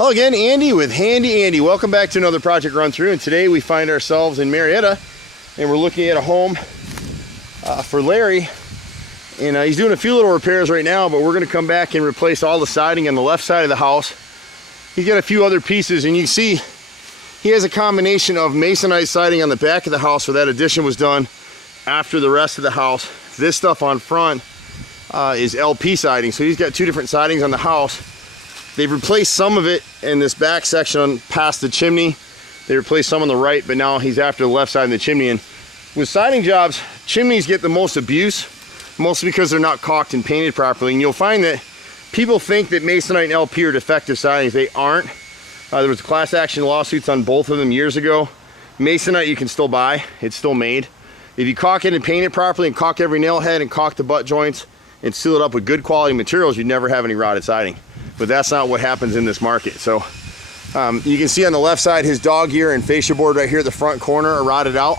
Hello again, Andy with Handy Andy. Welcome back to another project run through, and today we find ourselves in Marietta and we're looking at a home for Larry, and he's doing a few little repairs right now, but we're going to come back and replace all the siding on the left side of the house. He's got a few other pieces, and you can see he has a combination of masonite siding on the back of the house where that addition was done after the rest of the house. This stuff on front is LP siding, so he's got two different sidings on the house. They've replaced some of it in this back section past the chimney. They replaced some on the right, but now he's after the left side of the chimney. And with siding jobs, chimneys get the most abuse, mostly because they're not caulked and painted properly. And you'll find that people think that masonite and LP are defective sidings. They aren't. There was class action lawsuits on both of them years ago. Masonite you can still buy. It's still made. If you caulk it and paint it properly and caulk every nail head and caulk the butt joints and seal it up with good quality materials, you'd never have any rotted siding. But that's not what happens in this market. So you can see on the left side his dog ear and fascia board right here at the front corner are rotted out.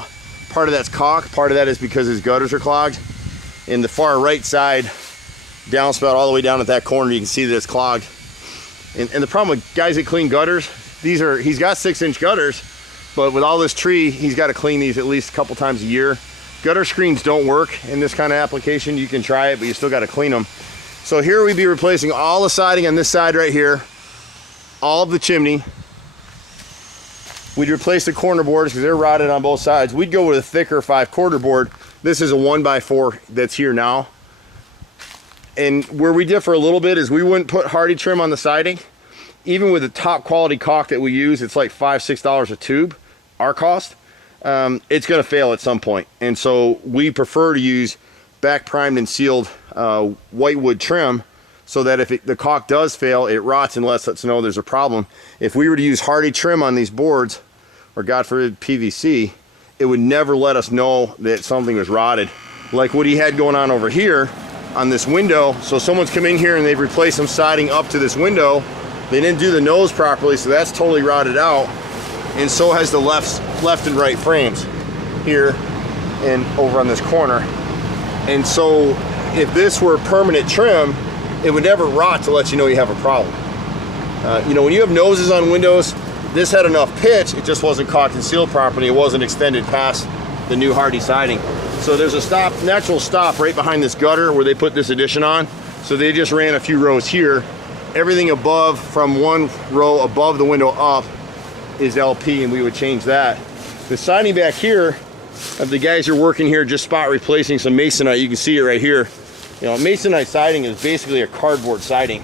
Part of that's caulk, part of that is because his gutters are clogged. In the far right side, downspout all the way down at that corner, you can see that it's clogged. And the problem with guys that clean gutters, he's got 6-inch gutters, but with all this tree, he's got to clean these at least a couple times a year. Gutter screens don't work in this kind of application. You can try it, but you still got to clean them. So here we'd be replacing all the siding on this side right here, all of the chimney. We'd replace the corner boards because they're rotted on both sides. We'd go with a thicker 5/4 board. This is a 1x4 that's here now. And where we differ a little bit is we wouldn't put hardy trim on the siding. Even with the top quality caulk that we use, it's like $5-6 a tube, our cost. It's gonna fail at some point. And so we prefer to use back primed and sealed whitewood trim, so that if the caulk does fail, it rots and lets us know there's a problem. If we were to use hardy trim on these boards, or God forbid PVC, it would never let us know that something was rotted. Like what he had going on over here on this window. So someone's come in here and they've replaced some siding up to this window. They didn't do the nose properly, so that's totally rotted out. And so has the left and right frames here and over on this corner. And so if this were permanent trim, it would never rot to let you know you have a problem. You know, when you have noses on windows, this had enough pitch, it just wasn't caulked and sealed properly. It wasn't extended past the new hardy siding. So there's a natural stop right behind this gutter where they put this addition on. So they just ran a few rows here. Everything above, from one row above the window up, is LP, and we would change that. The siding back here, of the guys who are working here just spot replacing some masonite, you can see it right here. You know, masonite siding is basically a cardboard siding,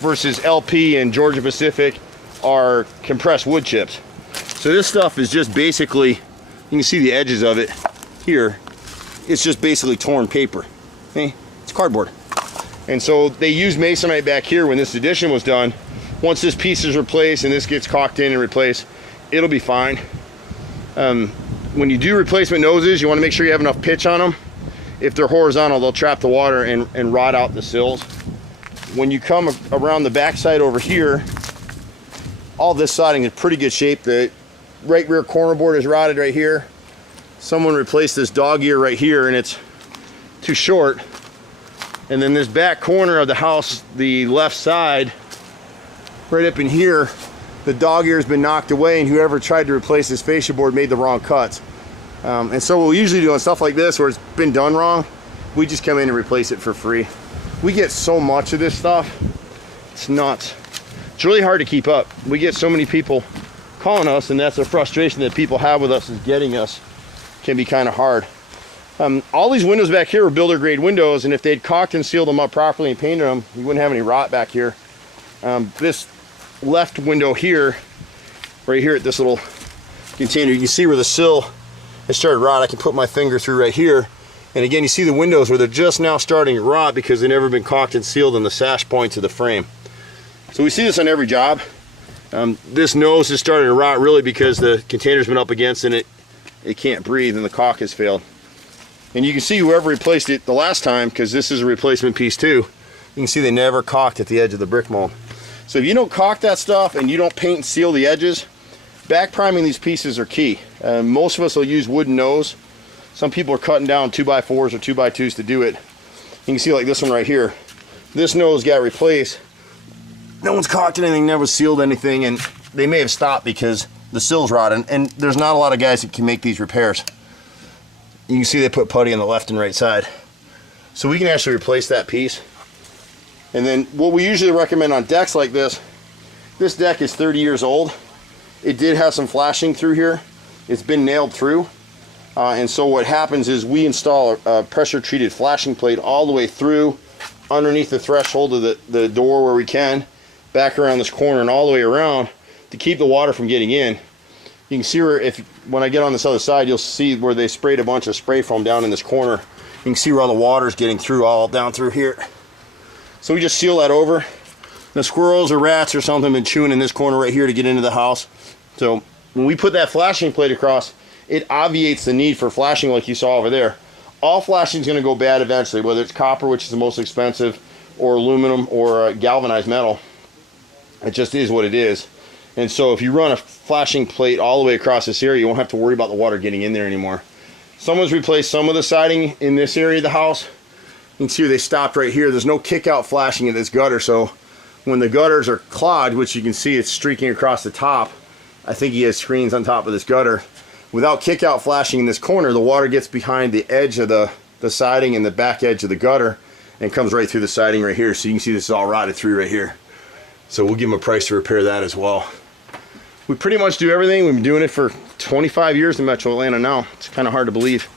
versus LP and Georgia Pacific are compressed wood chips. So this stuff is just basically, you can see the edges of it here, it's just basically torn paper. Okay? It's cardboard. And so they used masonite back here when this addition was done. Once this piece is replaced and this gets caulked in and replaced, it'll be fine. When you do replacement noses, you want to make sure you have enough pitch on them. If they're horizontal, they'll trap the water and rot out the sills. When you come around the backside over here, all this siding is pretty good shape. The right rear corner board is rotted right here. Someone replaced this dog ear right here and it's too short. And then this back corner of the house, the left side, right up in here, the dog ear has been knocked away, and whoever tried to replace this fascia board made the wrong cuts. And so what we usually do on stuff like this where it's been done wrong, we just come in and replace it for free. We get so much of this stuff, it's nuts. It's really hard to keep up. We get so many people calling us, and that's a frustration that people have with us, is getting us can be kind of hard. All these windows back here were builder grade windows, and if they'd caulked and sealed them up properly and painted them, you wouldn't have any rot back here. This left window here, right here at this little container, you can see where the sill has started to rot. I can put my finger through right here, and again you see the windows where they're just now starting to rot because they've never been caulked and sealed in the sash points of the frame. So we see this on every job. This nose is starting to rot really because the container's been up against and it can't breathe and the caulk has failed. And you can see whoever replaced it the last time, because this is a replacement piece too, you can see they never caulked at the edge of the brick mold. So if you don't caulk that stuff and you don't paint and seal the edges, back priming these pieces are key. Most of us will use wooden nose. Some people are cutting down 2x4s or 2x2s to do it. You can see like this one right here. This nose got replaced no one's caulked anything, never sealed anything, and they may have stopped because the sill's rotted, and there's not a lot of guys that can make these repairs. You can see they put putty on the left and right side. So we can actually replace that piece. And then what we usually recommend on decks like this deck is 30 years old. It did have some flashing through here. It's been nailed through. And so what happens is we install a pressure treated flashing plate all the way through, underneath the threshold of the door where we can, back around this corner and all the way around to keep the water from getting in. You can see where, when I get on this other side, you'll see where they sprayed a bunch of spray foam down in this corner. You can see where all the water's getting through, all down through here. So we just seal that over. The squirrels or rats or something have been chewing in this corner right here to get into the house. So when we put that flashing plate across, it obviates the need for flashing like you saw over there. All flashing is going to go bad eventually, whether it's copper, which is the most expensive, or aluminum, or galvanized metal. It just is what it is. And so if you run a flashing plate all the way across this area, you won't have to worry about the water getting in there anymore. Someone's replaced some of the siding in this area of the house. You can see they stopped right here. There's no kick out flashing in this gutter, so when the gutters are clogged, which you can see it's streaking across the top, I think he has screens on top of this gutter. Without kick out flashing in this corner, the water gets behind the edge of the siding and the back edge of the gutter and comes right through the siding right here. So you can see this is all rotted through right here. So we'll give them a price to repair that as well. We pretty much do everything. We've been doing it for 25 years in Metro Atlanta now. It's kind of hard to believe.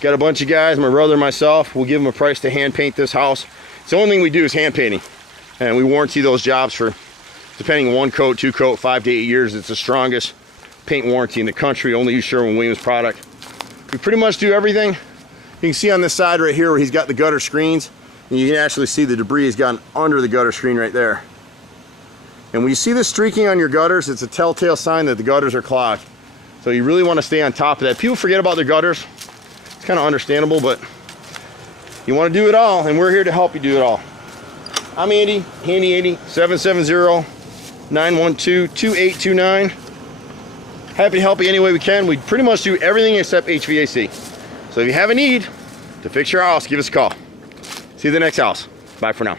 Got a bunch of guys, my brother and myself. We'll give them a price to hand paint this house. It's the only thing we do is hand painting. And we warranty those jobs for, depending on 1 coat, 2 coat, 5 to 8 years. It's the strongest paint warranty in the country. Only use Sherwin-Williams product. We pretty much do everything. You can see on this side right here where he's got the gutter screens. And you can actually see the debris has gotten under the gutter screen right there. And when you see this streaking on your gutters, it's a telltale sign that the gutters are clogged. So you really want to stay on top of that. People forget about their gutters. It's kind of understandable, but you want to do it all, and we're here to help you do it all. I'm Andy, Handy Andy, 770-912-2829. Happy to help you any way we can. We pretty much do everything except HVAC. So if you have a need to fix your house, give us a call. See you at the next house. Bye for now.